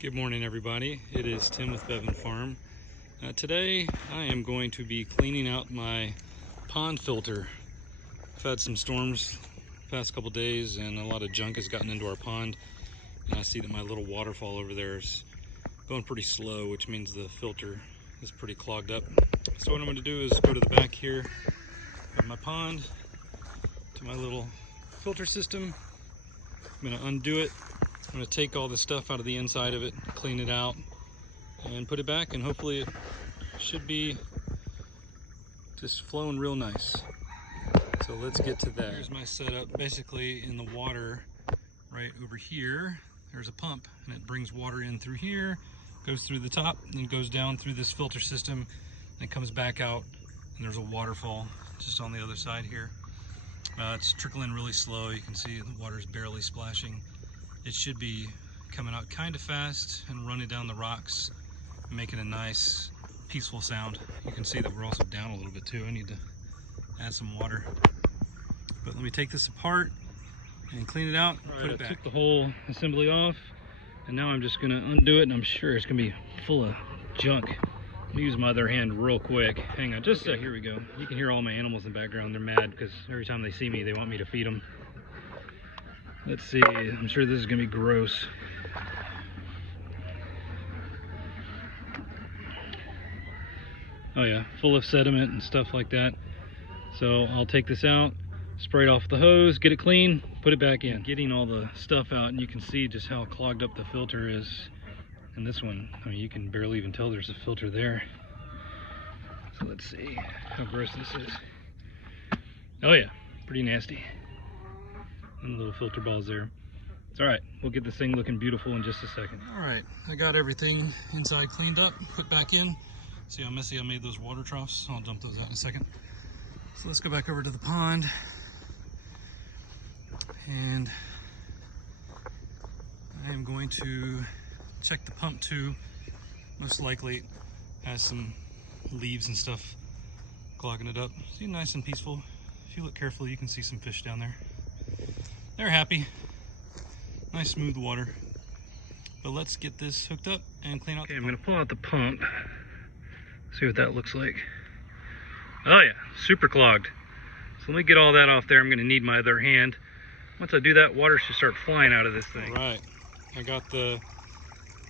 Good morning, everybody. It is Tim with Bevan Farm. Today I am going to be cleaning out my pond filter. I've had some storms the past couple days and a lot of junk has gotten into our pond, and I see that my little waterfall over there is going pretty slow, which means the filter is pretty clogged up. So what I'm going to do is go to the back here of my pond to my little filter system. I'm going to undo it. I'm going to take all the stuff out of the inside of it, clean it out, and put it back, and hopefully it should be just flowing real nice. So let's get to that. Here's my setup. Basically, in the water right over here, there's a pump, and it brings water in through here, goes through the top, and then goes down through this filter system, and it comes back out, and there's a waterfall just on the other side here. It's trickling really slow. You can see the water's barely splashing. It should be coming out kind of fast and running down the rocks, making a nice peaceful sound. You can see that we're also down a little bit too. I need to add some water. But let me take this apart and clean it out, put it back. I took the whole assembly off, and now I'm just gonna undo it, and I'm sure it's gonna be full of junk. Let me use my other hand real quick. Hang on just a sec, here we go. You can hear all my animals in the background. They're mad because every time they see me, they want me to feed them. Let's see, I'm sure this is gonna be gross. Oh yeah, full of sediment and stuff like that. So I'll take this out, spray it off the hose, get it clean, put it back in. Getting all the stuff out, and you can see just how clogged up the filter is. And this one, I mean, you can barely even tell there's a filter there. So let's see how gross this is. Oh yeah, pretty nasty. And little filter balls there. It's all right, we'll get this thing looking beautiful in just a second. All right, I got everything inside cleaned up, put back in. See how messy I made those water troughs? I'll dump those out in a second. So let's go back over to the pond. And I am going to check the pump too. Most likely it has some leaves and stuff clogging it up. See, nice and peaceful. If you look carefully, you can see some fish down there. They're happy. Nice smooth water. But let's get this hooked up and clean out. Okay, I'm gonna pull out the pump. See what that looks like. Oh yeah, super clogged. So let me get all that off there. I'm gonna need my other hand. Once I do that, water should start flying out of this thing. All right, I got the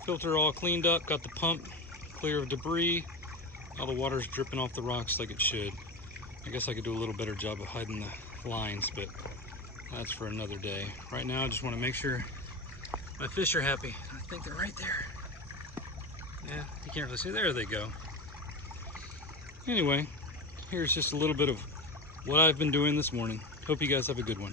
filter all cleaned up, got the pump clear of debris. All the water's dripping off the rocks like it should. I guess I could do a little better job of hiding the lines, but that's for another day. Right now, I just want to make sure my fish are happy. I think they're right there. Yeah, you can't really see. There they go. Anyway, here's just a little bit of what I've been doing this morning. Hope you guys have a good one.